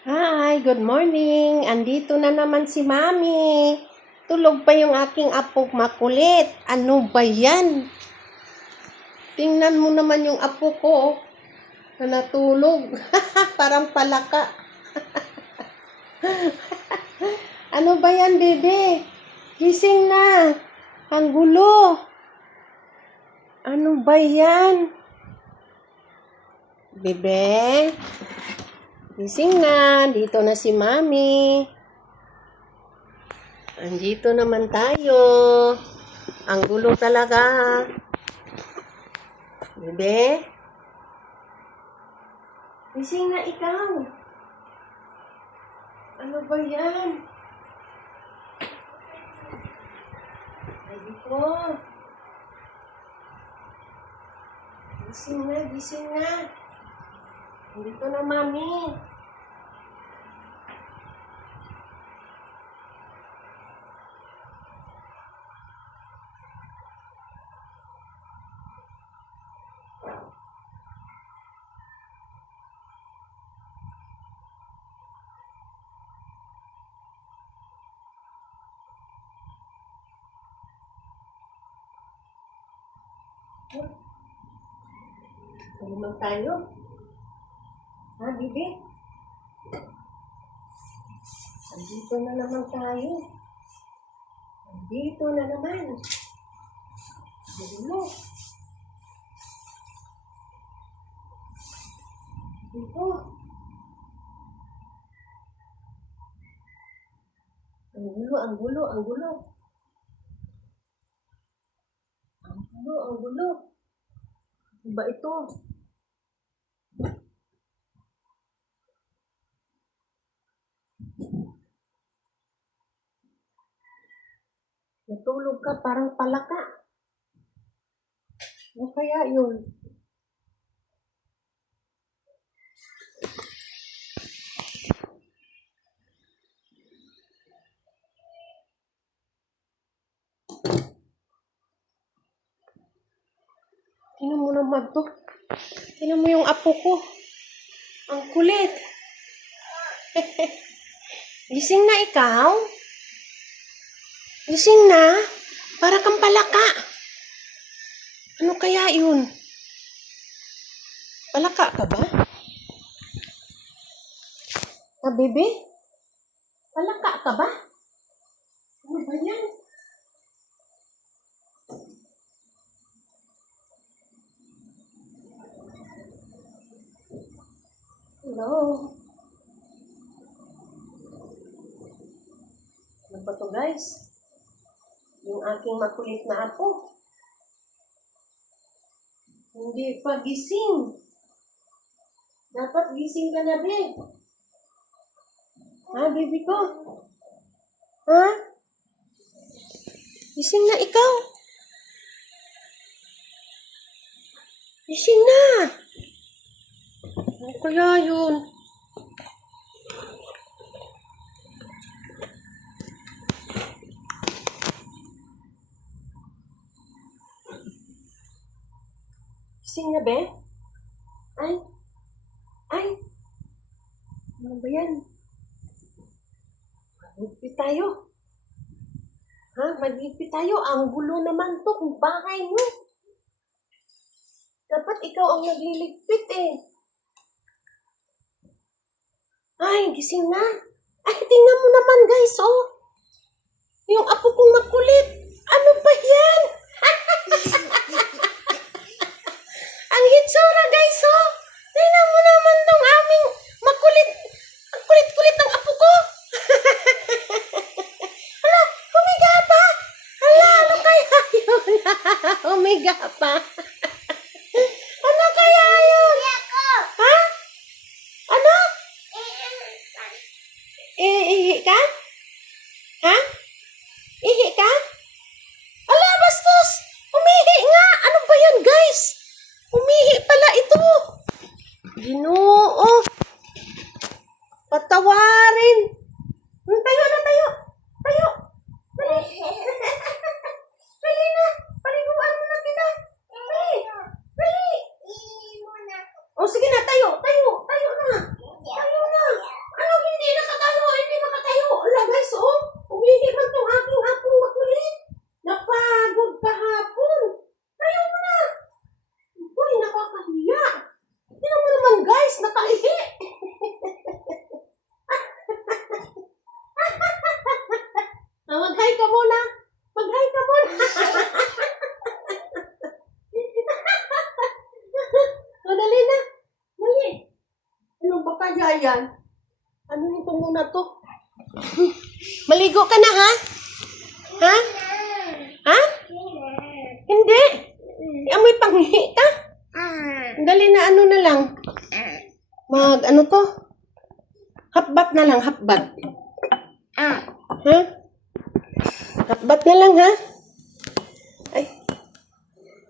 Hi, good morning. Andito na naman si Mami. Tulog pa yung aking apong makulit. Ano ba yan? Tingnan mo naman yung apo ko na natulog. Parang palaka. Ano ba yan, bebe? Gising na. Ang gulo. Ano ba yan? Bebe? Gising na. Dito na si Mami. Andito naman tayo. Ang gulo talaga. Bebe? Gising na ikaw. Ano ba yan? Ay ko. Gising na, gising na. Andito na, Mami. Naman tayo. Ha, bibi? Andito na naman tayo. Andito na naman. Gulo. Dito. Ang gulo, ang gulo, ang gulo. Ang gulo, ang gulo. Ano ba ito? Natulog ka parang palaka. Ano kaya yun? Tingnan mo naman to. Tingnan mo yung apo ko. Ang kulit. Gising na ikaw? Gising na? Para kang palaka. Ano kaya yun? Palaka ka ba? Ah, bebe? Palaka ka ba? Ano ba yan? Hello? Ano ba to, guys? Yung aking makulit na apo. Hindi pa gising. Dapat gising ka na, babe. Ha, baby ko? Ha? Gising na ikaw. Gising na. Ano kaya yun? Gising na, be? Ay? Ay? Ano ba yan? Magligpit tayo. Ha? Magligpit tayo. Ang gulo naman to kung bahay mo. Dapat ikaw ang nagliligpit eh. Ay, gising na. Ay, tingnan mo naman guys, oh. Yung apo kong makulit. Ano ba yan? Ang hitsura guys, oh. Tingnan mo naman tong aming makulit. Ang kulit-kulit ng apo ko. Hala, humiga pa. Hala, ano kaya yun? Humiga pa. Ano kaya yun? Ha? Ano? Ihi ka? Ha? Ihi ka? Ala, bastos! Umihi nga! Ano ba yan, guys? Umihi pala ito! Ginoo! Patawarin! Tayo na, tayo! Tayo! Dali! Dali na! Paliguan mo na kita! Dali! Dali! O sige na, tayo! Tayo! Tayo na! Tayo na! Ano Mag-hi ka muna. Mag-hi ka muna. O, dali na. Dali. Ano ba kaya yan? Ano ito muna to? Maligo ka na, ha? Ha? Ha? Hindi. Amoy panghi ka? Dali na, ano na lang. Ano to? Hapbat na lang, hapbat. Ha? Hapbat na lang, ha? Ay.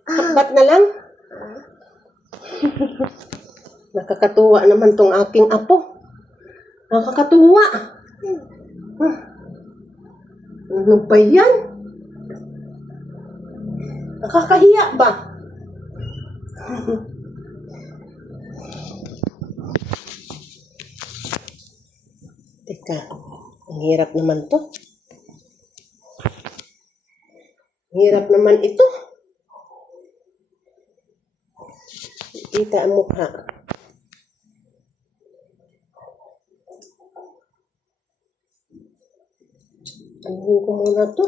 Hapbat na lang. Nakakatuwa naman tong aking apo. Nakakatuwa. Ano ba yan? Nakakahiya ba? Teka, ang hirap naman to. Hirap naman ito. Kita ang mukha. Anuhin ko muna to.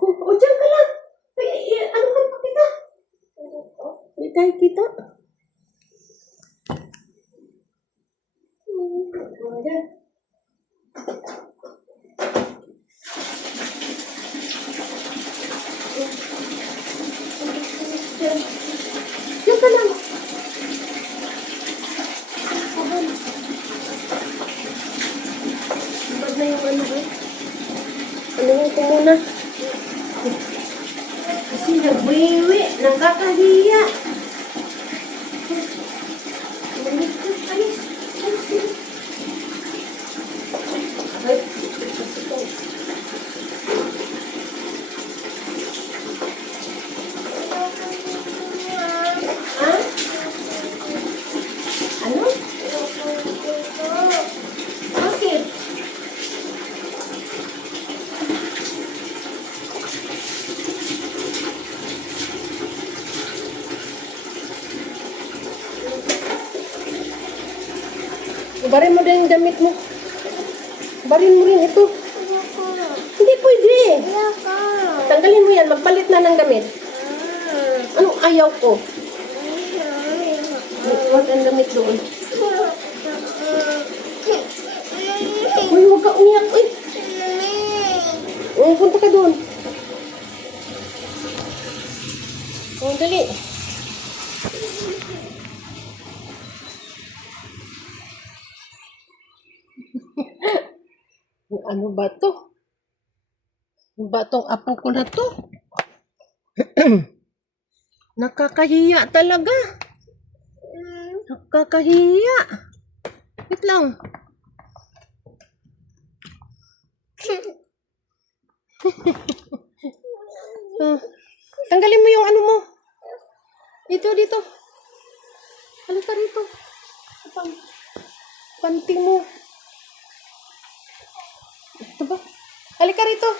O, dyan ka lang. Ano ka pa kita? Hindi tayo kita. Ayan. Diyan ka lang. Bad na yung ano eh. Anuhin ko muna. Kasi nagwiwi. Nakakahiya. Alis. Ay, ha? Ano? Bakit? Barin mo din yung damit mo. Barin mo rin ito. Hindi pwede. Tanggalin mo yan. Magpalit na ng damit. Anong ayaw ko? Huwag ang damit doon. Uy, huwag ka umiyak. Uy. Punta ka doon. Dali. Ano ba to? Ano ba tong apo ko na to? Nakakahiya talaga. Nakakahiya. Wait lang. Tanggalin mo yung ano mo. Dito. Halika rito. Panty mo. Ito ba? Halika rito.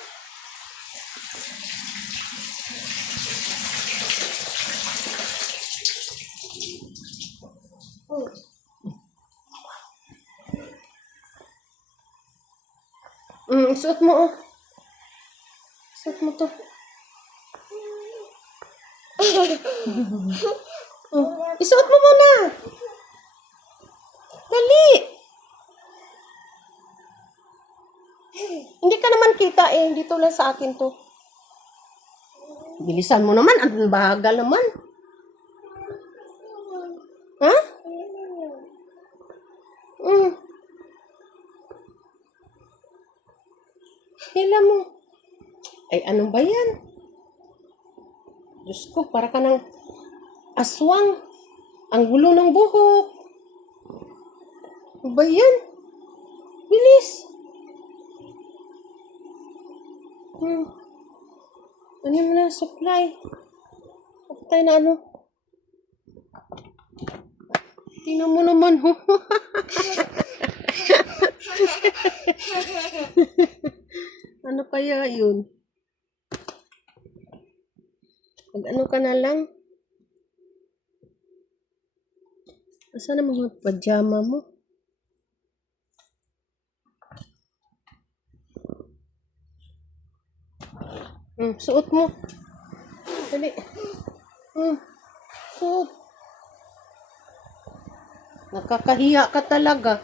Suot mo, oh. Suot mo to. Isuot mo muna. Dali. Hindi ka naman kita eh. Dito lang sa akin to. Bilisan mo naman. Ang bagal naman. Ha? Hila mo. Ay, ano ba yan? Diyos ko, para ka ng aswang. Ang gulo ng buhok. Ano ba yan? Bilis. Ano mo na, supply. Supply na ano. Tingnan mo naman, ho. Ano kaya yun? Mag-ano ka na lang? Asan ang mga pajama mo? Suot mo. Dali. Suot. Nakakahiya ka talaga.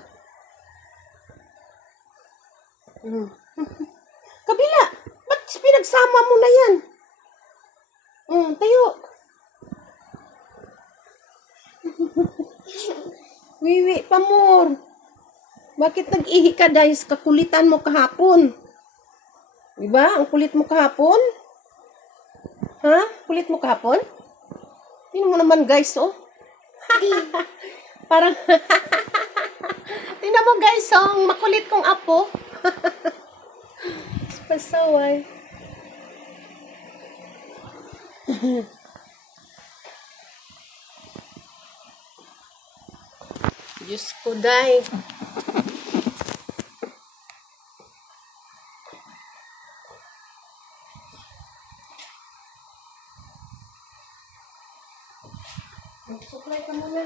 Kabila. Ba't pinagsama mo na yan? Tayo. Wiwi pa more. Bakit nag-ihi ka dahil sa kakulitan mo kahapon? Diba? Ang kulit mo kahapon? Ha? Kulit mo kahapon? Tingnan mo naman guys, oh. Parang, tingnan mo guys, oh. Ang makulit kong apo. Pasaway. Diyos ko, day. Mag-supply ka muna.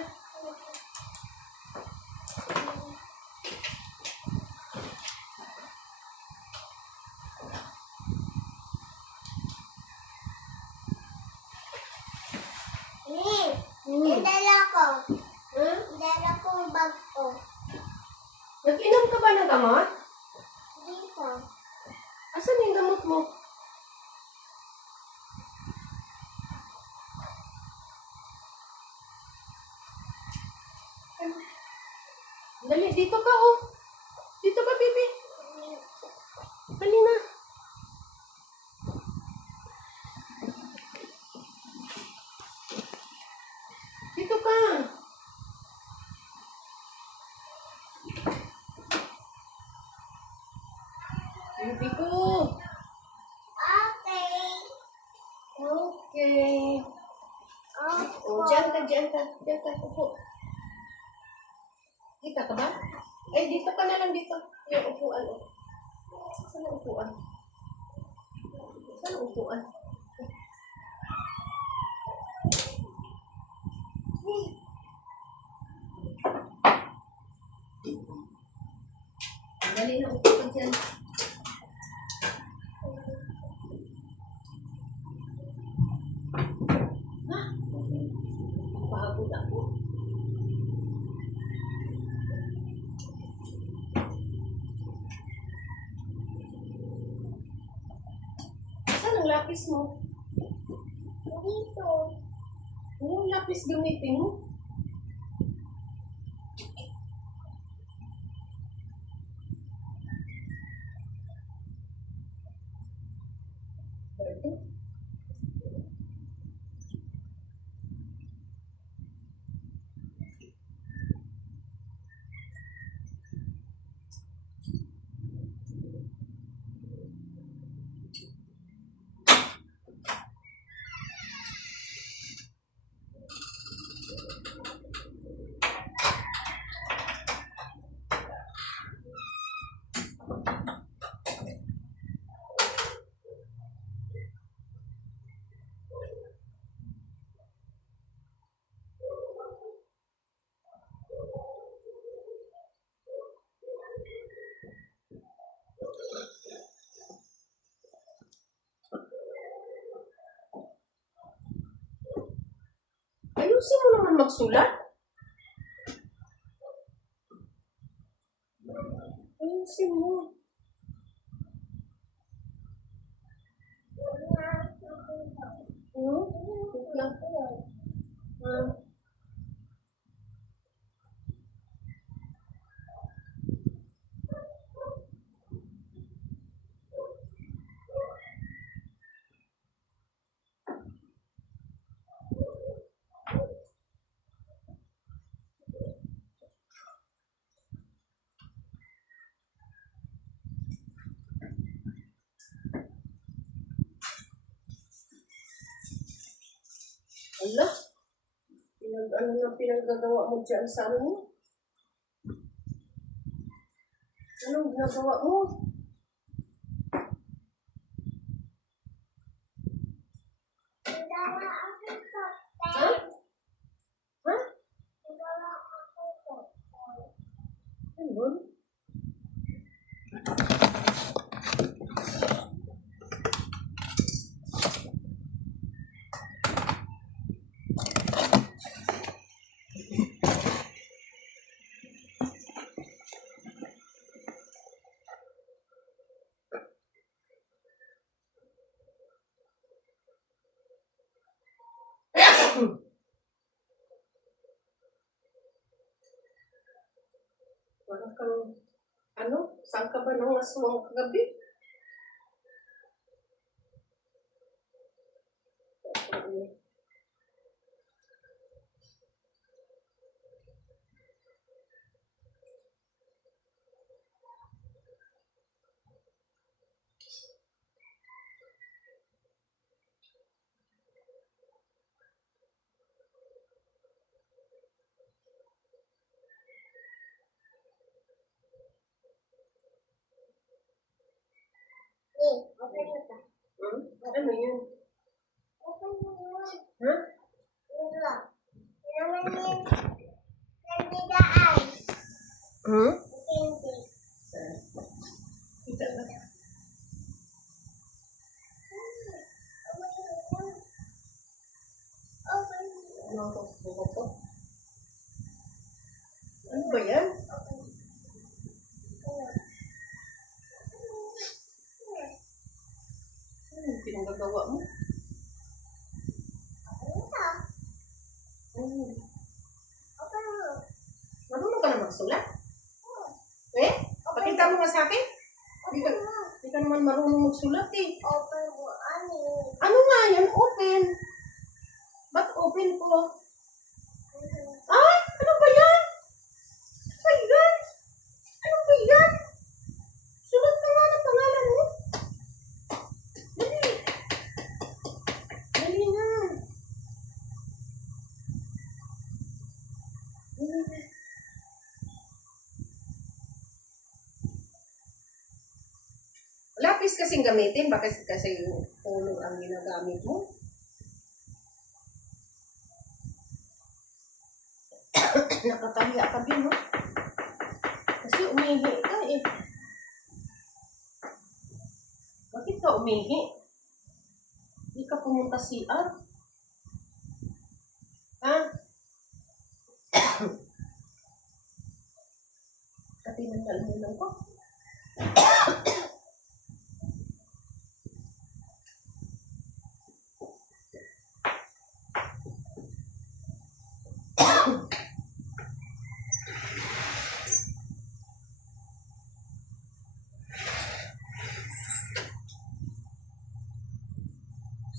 Dala ko. Ha? Dala ko ang bag ko. Nag-inom ka ba ng gamot? Dito. Asan yung gamot mo? Dali, dito ka, oh. Dito ka, baby. Dali na. Dito ka. Baby ko. Okay. Okay. Okay. Oh, dyan ka, dyan ka. Dyan ka, upo. Kita ka ba? Ay, dito ka na lang dito. Yung upuan, oh. Saan ang upuan? Saan ang upuan? Dali na, upo ka dyan. Ha? Pagod ako. Saan ang lapis mo? Dito. Ano yung lapis gamitin mo? Ito? Ayusin mo naman magsulat. Ayusin mo. Ala, ano na pinaggagawa mo dyan sa ano? Anong ginagawa mo? Dala ako to. Ha? Ha? Dala ako to. Ano? Parang kang, saan ka ba nang aswang kagabi? Open mo ka. Ano yun? Open mo yun. Ha? Yun lang. Yun naman yun. Nandidaan. Hindi. Kita na. Open mo yun. Ano ako? Buko ko? Ano ba yan? Ano yung pinanggagawa mo? Open mo. Marunong ka na magsulat? Eh? Pakita mo nga sa akin? Di ka naman marunong magsulat eh. Open mo. Ano? Ano nga yan? Open. Ba't open po? Ay! Ano ba yan? Ano ba yan? Ano ba yan? Sulat ka nga ng pangalan mo. Dali. Dali na. Dali na. Lapis kasing gamitin. Bakit kasi yung puno ang ginagamit mo? Nakakahiya ka din, no? Kasi umihi ka eh. Bakit ka umihi? Hindi ka pumunta CR? Ha? Katinandal mo lang ko.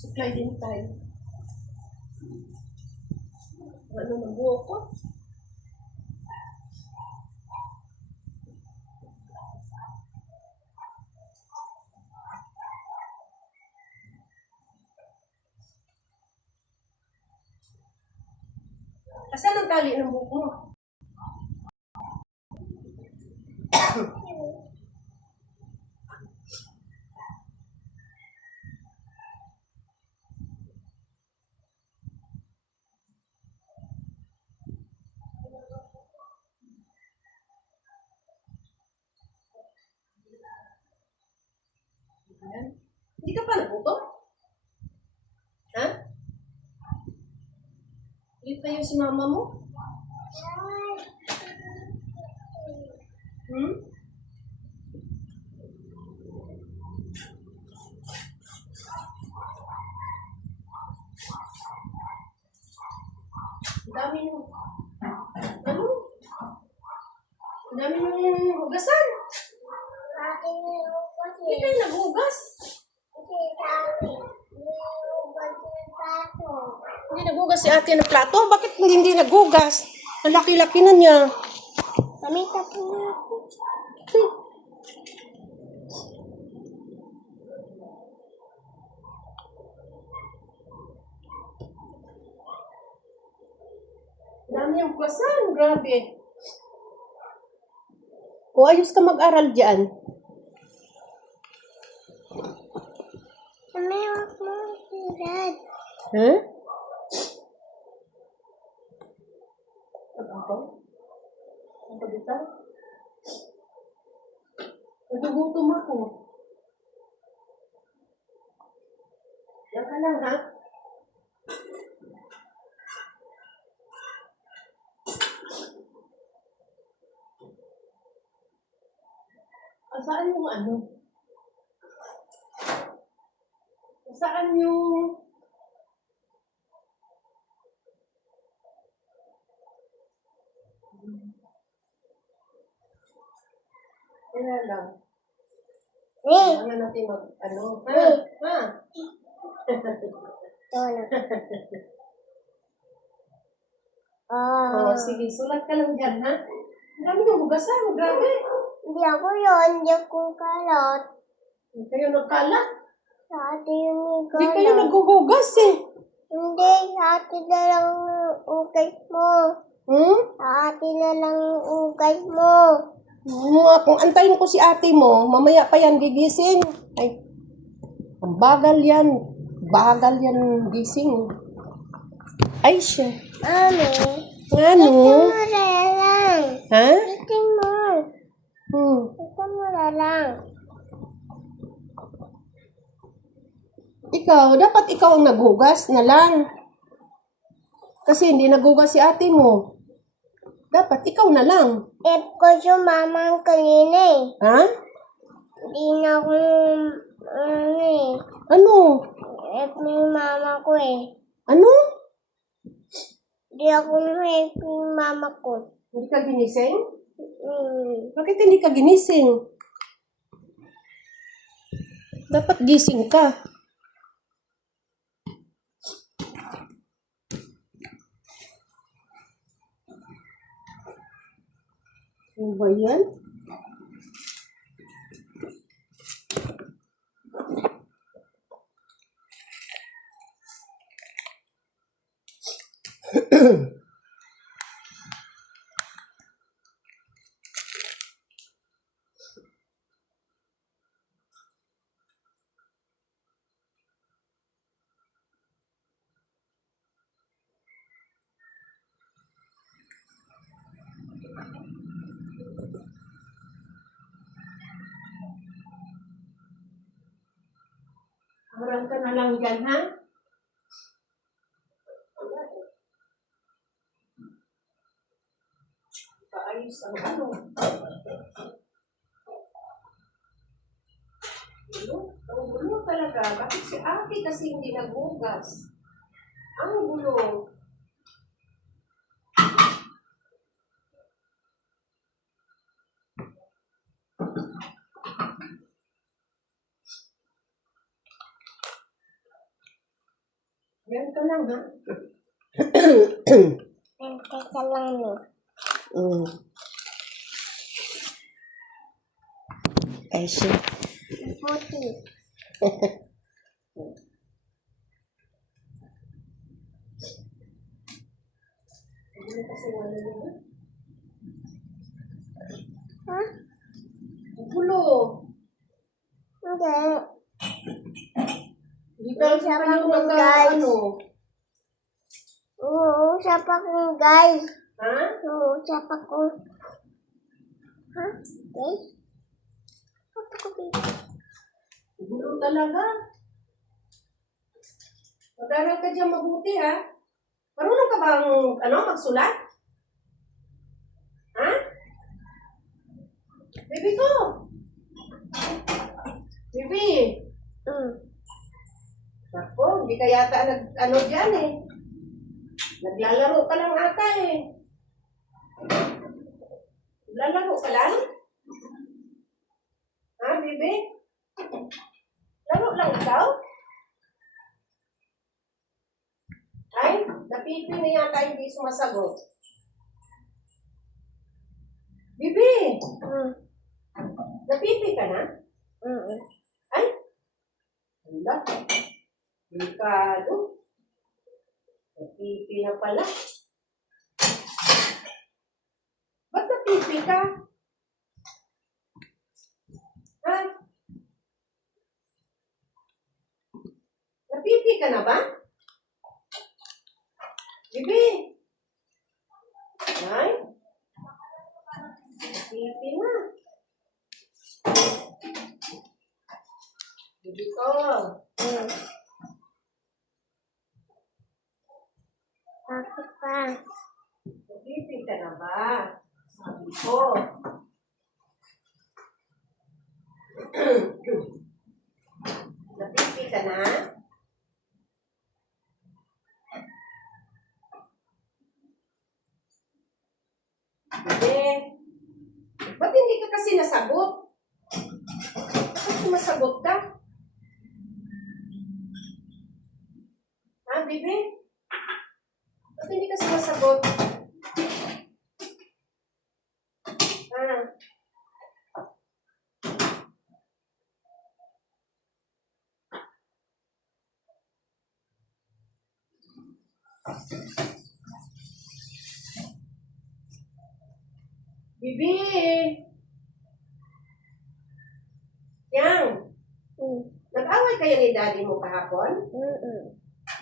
Supply din tayo. Ano ng buhok ko? Asan ang tali ng buhok mo? Ayan. Hindi ka pa nagutom? Ha? Hindi pa yung si mama mo? Hmm? Ang dami nung... Ano? Ang dami nung hugasan. Akin yung kasi. Hindi kayo naghugas. Kasi sa akin. Yung pato. Hindi naghugas si ate ng plato. Bakit hindi naghugas? Ang laki-laki na niya. Mami, tapo na ako. Ang dami yung hugasan. Grabe. O, ayos ka mag-aral dyan. Mami, wag mo dad. Ha? Ako? Ako dito? Nagugutom ako. Yan ka lang, ha? Saan yung ano? Saan yung... Kaya lang. Eh, Kailangan natin mag, ano, ha? eh. Ha? Ito na. Oh, Ah. sige, sulat ka lang dyan, ha? Ang dami yung hugasan, grabe. Hindi ako yun. Hindi ako kalat. Hindi kayo nagkalat. Sa atin yung Hindi kayo kalat. naghuhugas, eh. Hindi, sa atin na lang ugay mo. Hmm? Sa atin na lang ugay mo. Kung antayin ko si ate mo, mamaya pa yan gigising. Ay, ang bagal yan. Bagal yan gising. Ay, siya. Mami, Ano? ito mo na lang. Ha? Ito mo. Ito mo na lang. Ikaw, dapat ikaw ang naghugas na lang. Kasi hindi naghugas si ate mo. Dapat ikaw na lang. If ko sumama ang kanina eh. Ha? Hindi na ako, ano eh. Ano? If may mama ko eh. Ano? Hindi ako na-help yung mama ko. Hindi ka ginising? Hmm. Bakit hindi ka ginising? Dapat gising ka. Ano ba yan? Harang ka na lang dyan, ha? Paayos ang ano. Ang gulo talaga. Bakit si ate kasi hindi naghugas? Ang gulo. Yan ka lang, ha? Antay ka lang eh. Ay, siya. Puti. Hindi kasi wala nila. Ha? Ang gulo. Hindi. Hindi ka Isa pa kayo kung guys. ano. Uusap ako guys. Ha? Uusap ako. Ha? Guys? Apa ko dito? Gulo talaga. Mag-aral ka dyan mabuti, ha? Marunong ka bang, magsulat? Ha? Baby ko! Baby! Ako, hindi ka yata dyan eh. Naglalaro ka lang ata eh. Naglalaro ka lang? Ha, baby? Laro lang ikaw? Ay, napipi na yata hindi sumasagot. Bibi! Napipi ka na? Ay? Wala. Delikado. Napipi na pala. Ba't napipi ka? Ha? Napipi ka na ba? Bibi! Ay? Napipi na. Bibi ko. Bakit pa? Napipi ka na ba? Sabi ko. Napipi ka na? Hindi. Ba't hindi ka kasi nasagot? sumasagot ka? Ha, Bibi? Ba't hindi ka sumasagot? Ha? Bibi! Yang, nag-away kayo ni daddy mo kahapon?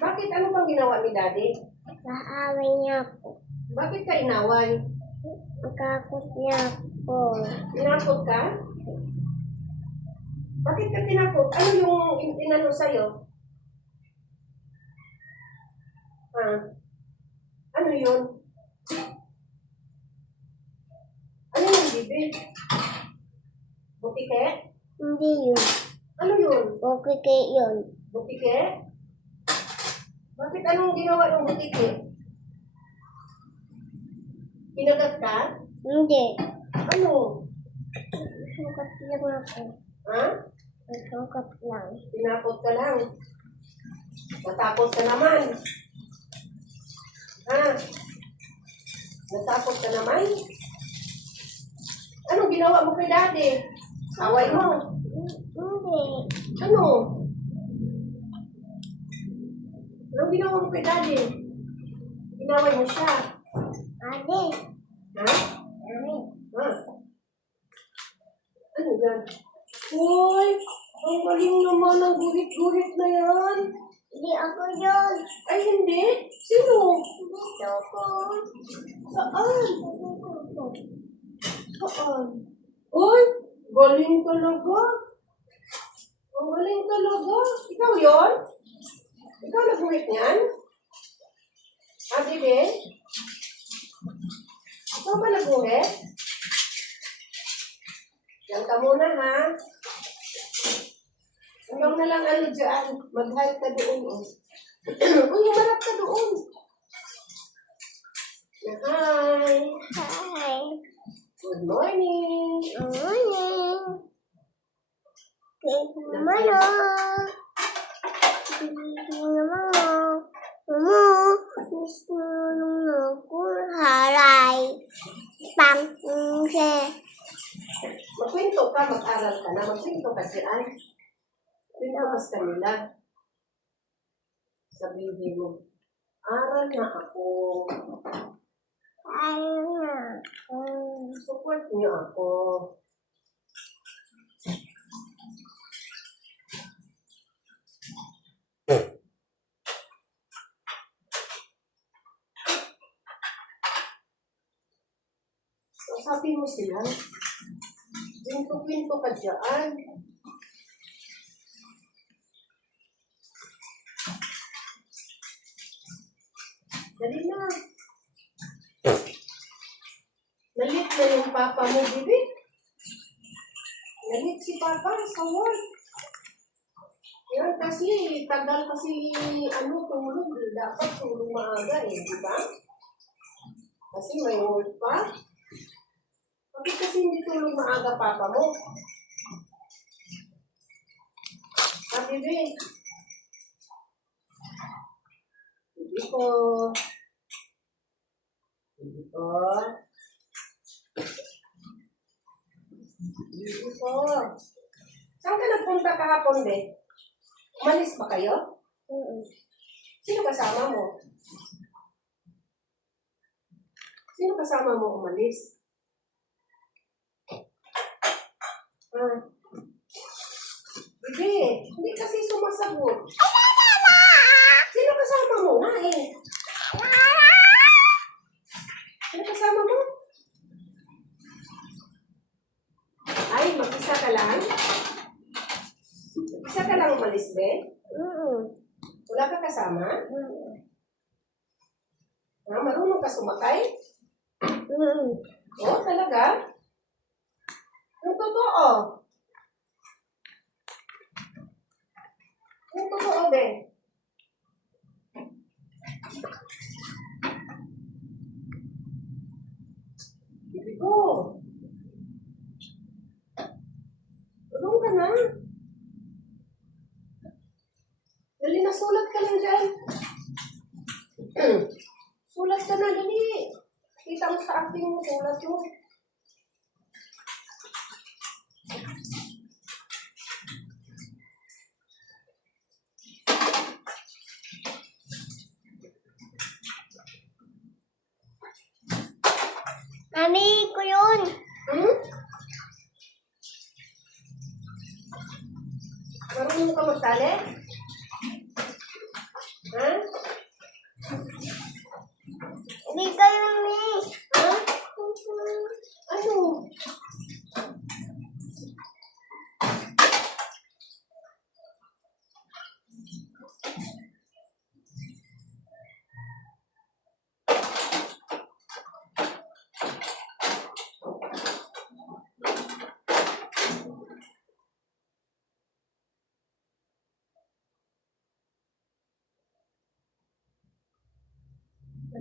Bakit? Ano bang ginawa ni daddy? Kaaway niya ako. Bakit ka inaway? Nakakot niya ako. Tinakot ka? Bakit ka tinakot? Ano yung inano sa'yo? Ha? Ano yun? Ano yung bibi? Butike? Hindi yun. Ano yun? Okay kayo yun. Butike? Bakit anong ginawa ng butike? Kinagat ka? Hindi. Ano? Sukat lang ako. Ha? Sukat lang. Tinakot ka lang. Natakot ka naman. Ha? Natakot ka naman? Anong ginawa mo kay daddy? Away mo? Hindi. Ano? Anong ginawa mo kay daddy? Inaway mo siya. Ate. Ha? Ate. Ha? Ano yan? Uy! Ang galing naman ng guhit-guhit na yan. Hindi ako yun. Ay, hindi? Sino? Dito ako. Saan? Dito ako. Saan? Uy! Galing talaga. Ang galing talaga. Ikaw yon? Ikaw nagguhit niyan? Ha, bebe? Ikaw ba nagguhit? Yan ka muna, ha? Hanggang na lang ano dyan. Mag-hide ka doon, oh. Uy, umarap ka doon. Hi! Hi. Good morning! Morning. Good morning. Mama, gusto nung haray. Pangse. Magkwento ka, mag-aral ka na. Magkwento ka siyaan. Kwento mas kanila. Sabihin mo, aral na ako. Ayun. Support niyo ako. So, sabi mo sila, kwento-kwento ka dyan. Dali na. Nalit na yung papa mo, bibi. Nalit si papa sa work. Yan kasi, tagal kasi, tulog. Dapat tulog maaga di ba? Kasi may work pa. Bakit kasi hindi tulog maaga papa mo? Ah, bibi. Bibi ko. Bibi ko. Bibi ko. Saan ka nagpunta kahapon, be? Umalis ba kayo? Sino kasama mo? Sino kasama mo umalis? Ah. Bibi, hindi kasi sumasagot. Sino kasama mo nga eh? Sino kasama mo? Ay, mag-isa ka lang? Mag-isa ka lang umalis, be? Wala ka kasama? Ah, marunong ka sumakay? Oo, talaga? Yung totoo. Yung totoo, be. Bibi ko. Tulong ka na. ka magtali? Ha? Hindi kayo ni. Ha? Ano?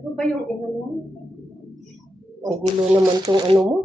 Ano ba yung inano mo? Ang gulo naman tong ano mo.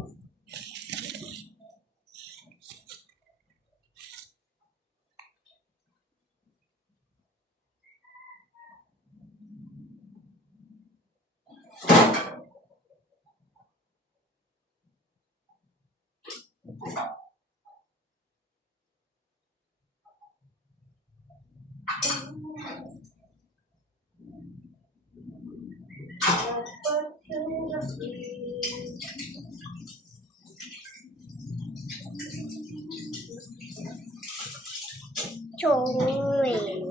Chongwei.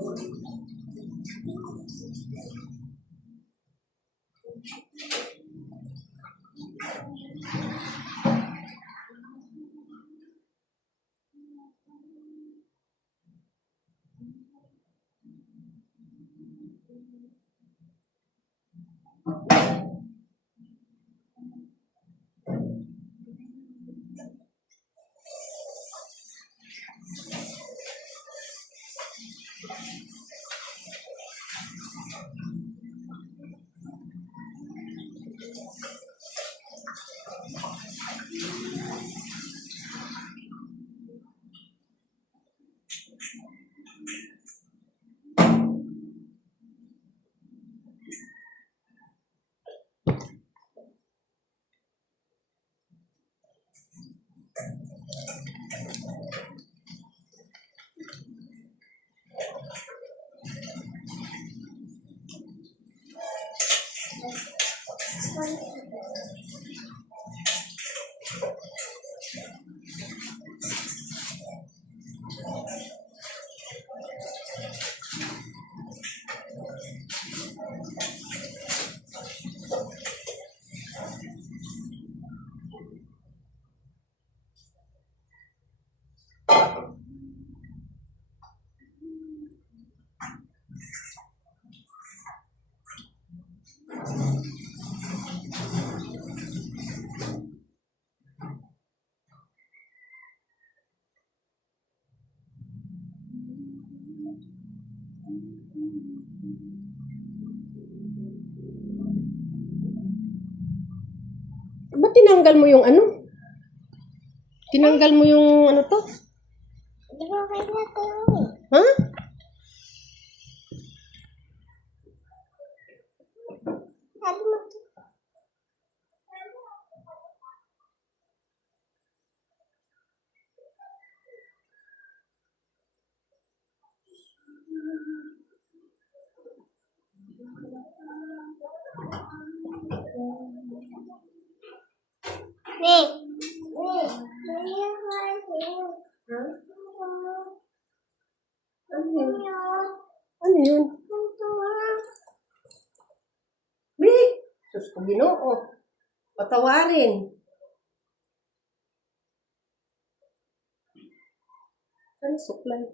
Ba't tinanggal mo yung ano? Tinanggal mo yung ano to? Di ba kayo natin? Ha? Sabi mo. Ni. Ni. Ha? Ano yun? Ano yun? Big! Sus ko Ginoo. Patawarin. Ano suklay?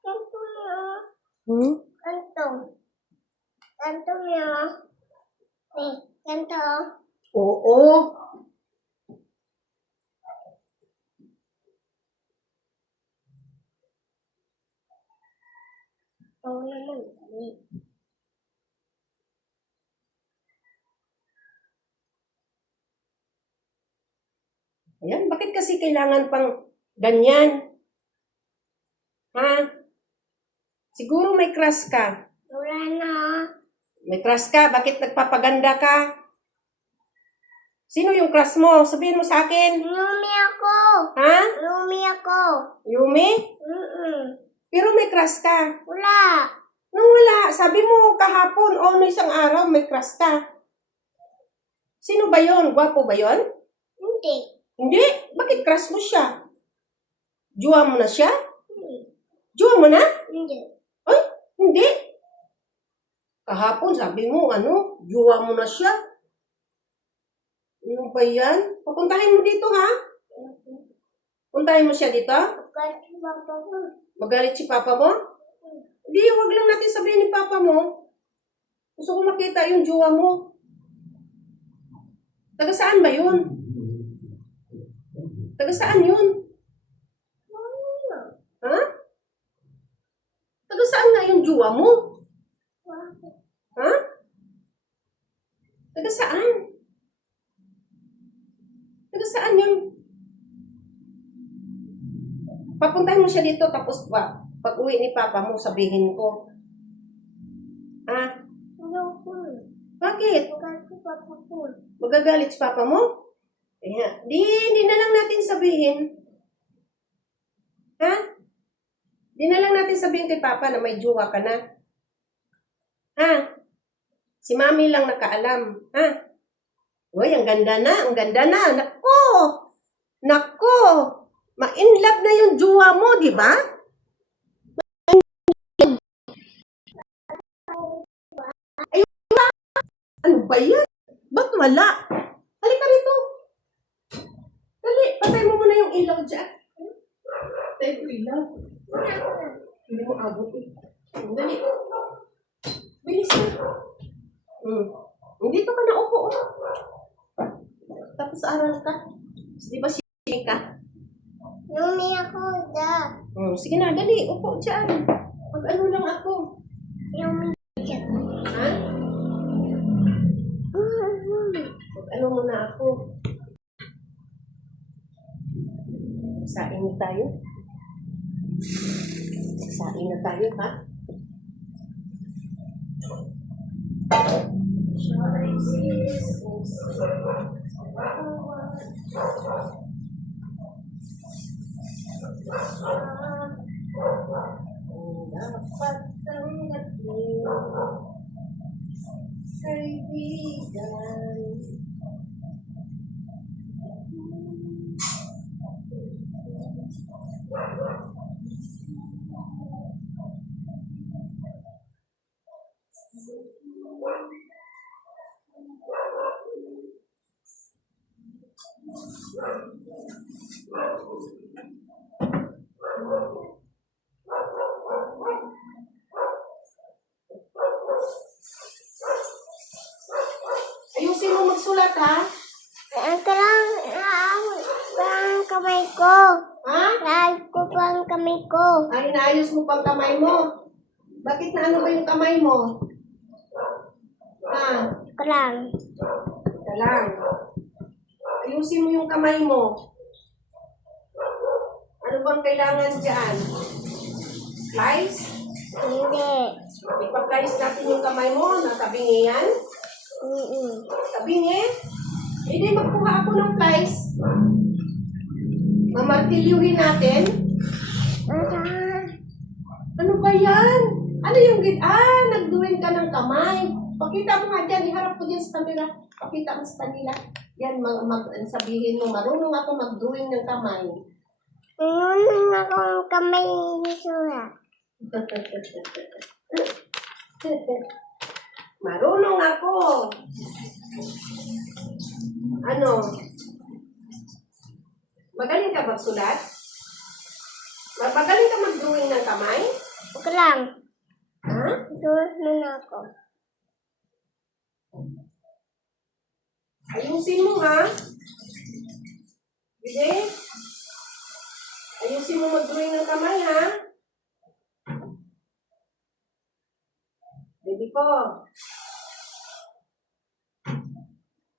Kanto niya. Hmm? Kanto. Kanto niya. Ni. Kanto. Oo. Oo naman. Ni. Ayan, bakit kasi kailangan pang ganyan? Ha? Siguro may crush ka. Wala na. May crush ka? Bakit nagpapaganda ka? Sino yung crush mo? Sabihin mo sa akin. Lumi ako. Ha? Lumi ako. Yumi? Pero may crush ka. Wala. Nung wala, sabi mo kahapon o no isang araw may crush ka. Sino ba yon? Gwapo ba yon? Hindi. Hindi. Bakit crush mo siya? Juwa mo na siya? Jowa mo na? Hindi. Ay, hindi. Kahapon sabi mo, jowa mo na siya. Ano ba yan? Papuntahin mo dito, ha? Puntahin mo siya dito? Kasi papa ko. Magalit si papa mo? Hindi, wag lang natin sabihin ni papa mo. Gusto ko makita yung jowa mo. Taga saan ba yun? Taga saan yun? Ha? Taga saan nga yung jowa mo? Ha? Taga saan? Taga saan yun? Papuntahin mo siya dito tapos pag uwi ni papa mo, sabihin ko. Ha? Ano po? Bakit? Kasi papa ko. Magagalit si papa mo? Kaya, di na lang natin sabihin. Ha? Di na lang natin sabihin kay papa na may jowa ka na. Ha? Si mami lang nakaalam. Ha? Uy, ang ganda na, ang ganda na. Nako! Nako! Ma-inlove na yung jowa mo, di ba? Ano ba yan? Ba't wala? Halika rito. Dali, patay mo muna yung ilaw dyan. Patay ko ilaw. Hindi mo abot eh. Dali. Bilis na. Dito ka na upo. Tapos aral ka. Di ba siya ka? Yumi ako da. Sige na, dali. Upo dyan. Mag-ano lang ako. Yumi. Ha? Mag-ano muna ako. Sain na tayo. Sain na tayo, ha? Dapat tanggapin kaibigan. Ayusin mo magsulat, ha? Ang kalang ang kamay ko. Ha? Lahat ko pa ang kamay ko. Ay, inaayos mo pang kamay mo. Bakit na ano ba yung kamay mo? Ha? Kalang. Teka lang. Ayusin mo yung kamay mo. Ano bang kailangan dyan? Slice? Hindi. Ipa-slice natin yung kamay mo. Nakabingi yan? Kabingi? Hindi, magkuha ako ng slice. Mamartilyuhin natin. Ano ba yan? Ano yung nagduwing ka ng kamay. Pakita mo nga dyan, iharap ko dyan sa camera. Pakita mo sa kanila. Yan, sabihin mo, marunong ako magduwing ng kamay. Ngayon ako ang kamay ni Sura. Marunong ako. Ano? Magaling ka magsulat? Magaling ka magduwing ng kamay? Kalang. Ha? Doon na ako. Ayusin mo, ha? Sige. Ayusin mo mag-drawing ng kamay, ha? Baby ko.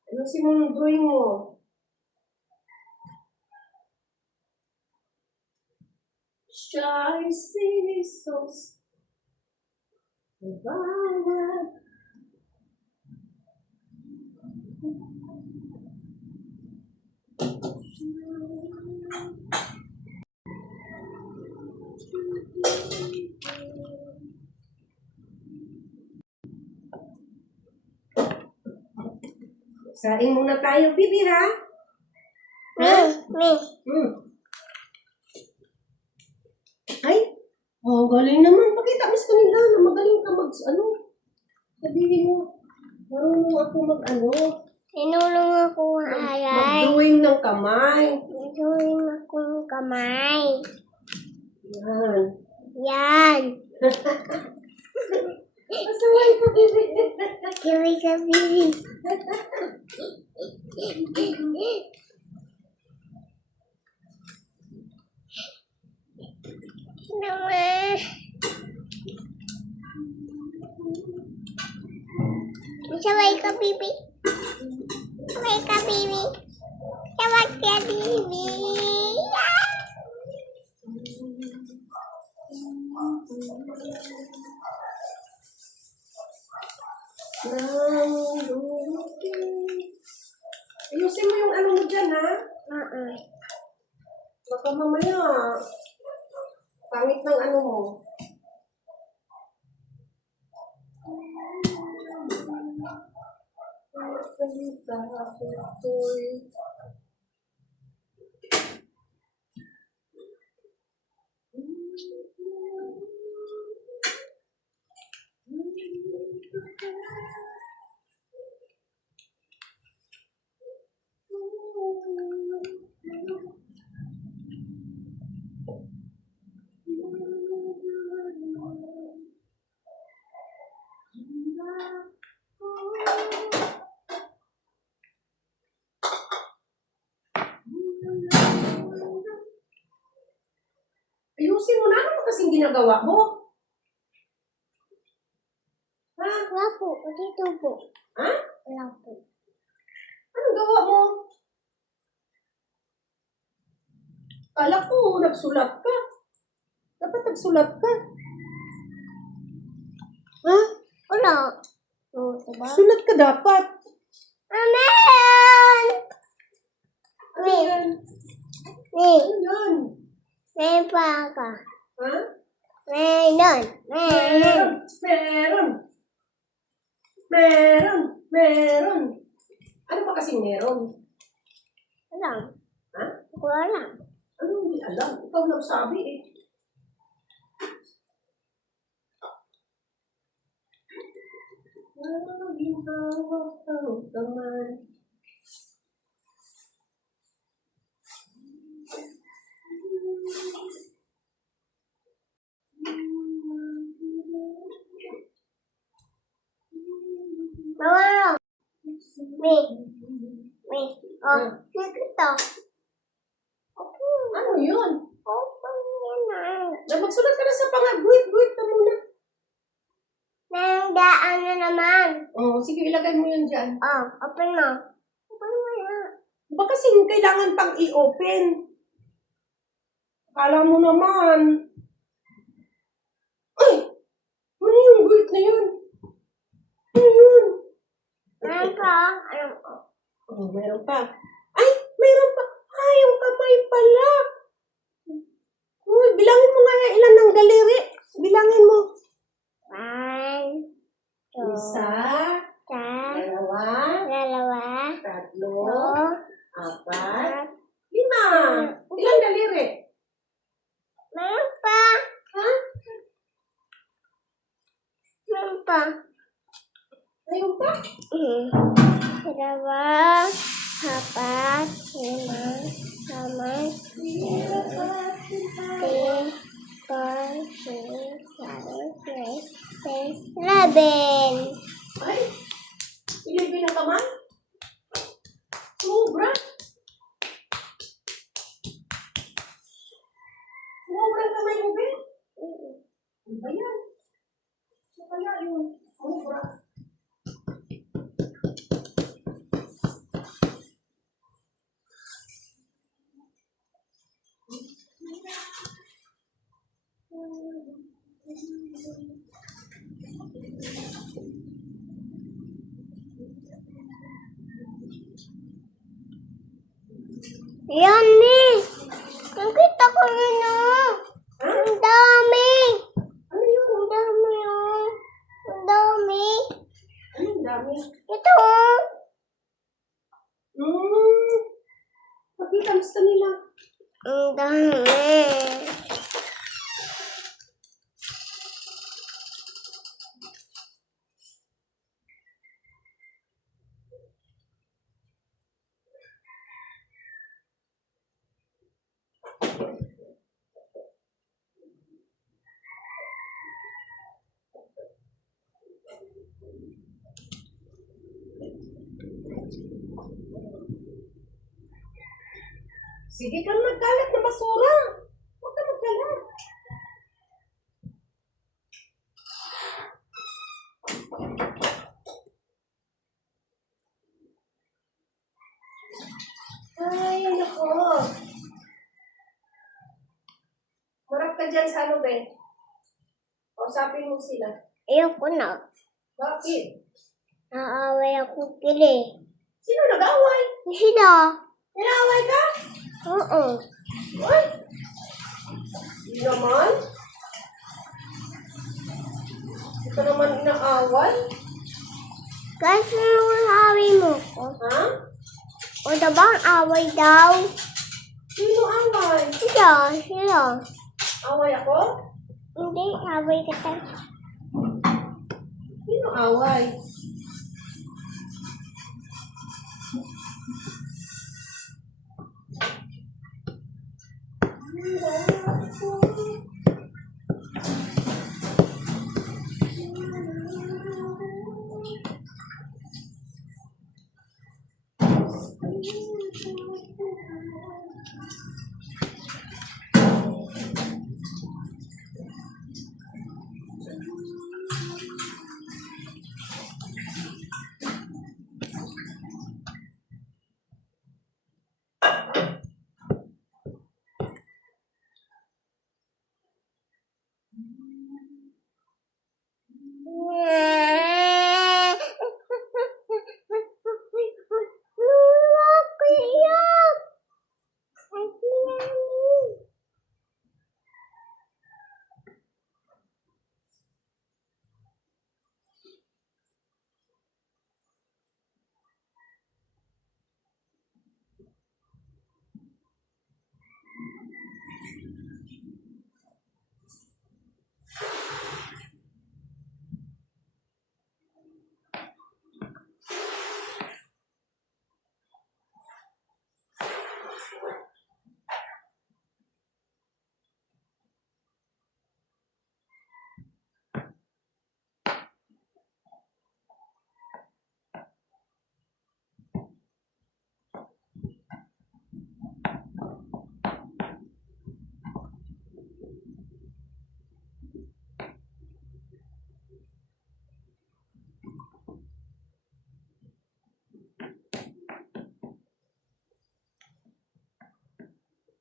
Ayusin mo mag-drawing mo. Shy seasons. Bawat saing muna tayo, bibi, ha? Me. Ay, Oh, galing naman. Pakita mo sa kanila na magaling ka ano. Sabihin mo, marunong ako Tinulong ako alay. mag-drawing ng kamay. Tinulong akong kamay. Yan. Yan. Masaway ka, baby. Kiwi ka, baby. Naman. Sabay ka, baby. Sabay ka, baby. Sabay ka, baby. Ayusin mo yung ano mo dyan, ha? Baka mamaya, pangit ng ano mo. Ayusin mo na, ano kasing ginagawa mo? Ha? Wala po. Dito po. Ha? Wala po. Anong gawa mo? Kala ko, nagsulat ka. Dapat nagsulat ka. Ha? Wala. Oo, diba? Sulat ka dapat. Amen! Ano yan? May. Ano yan? May pa ka. Ha? Meron. Meron. Meron. Meron. Meron. Ano ba kasing meron? Alam. Ha? Hindi ko alam. Ano hindi alam? Ikaw lang sabi eh. Ginhawak ang kamay. Mawala. May. May. Oh, nakita. Ano yun? Open yan na. Magsulat ka na sa pangagwit-gwit ka muna. Nandaan na naman. Oh, sige, ilagay mo yun dyan. Oh, open mo. Open mo yan. Ba kasi kailangan pang i-open? Akala mo naman. Ay! Ano yung gulit na yun? Ano yun? Meron pa. Alam ko. Oh, meron pa. Ay! Meron pa. Ay, yung kamay pala. Uy, bilangin mo nga ilan ng daliri. Bilangin mo. 1, 2, Isa, 3, dalawa, 2, tatlo, 3, apat, 5. Ilang daliri? Meron pa. Ha? Meron pa. Ayun pa? 2, 4, 5, 6, 7, 11. Ay, ilibin ang kamay? Sobra. Sobra ang kamay mo, Ben. Ano ba yan? Ano kaya yun? Sobra. Yan eh. Nakita ko yun oh. Ha? Ang dami. Ano yun? Ang dami oh. Ang dami. Anong dami? Ito oh. Pakita mo sa kanila. Ang dami. Sige kang nagkalat na basura. Huwag ka magkalat. Ay, nako. Marap ka dyan sa ano, Ben? Kausapin mo sila. Ayoko na. Bakit? Naaway ako kili. Sino nag-away? Sino? Nag-away ka? Oo. Ay! Hindi naman. Ito naman inaaway. Kasi naman away mo ko. Ha? O diba ang away daw? Sino away? Sino? Away ako? Hindi, away kita. Sino away?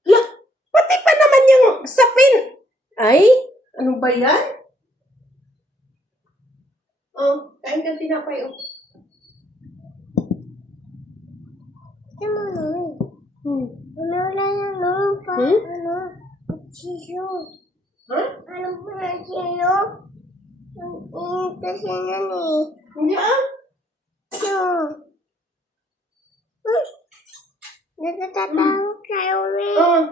Lah, pati pa naman yung sapin. Ay, ano ba yan? Oh, kain ka tinapay. Oh. Ano lang ano? Ano? Sino? Ha? Ano ba na sino? Ito sino ni? Hindi ah. Sino? Natatatawag kayo ni? Oh,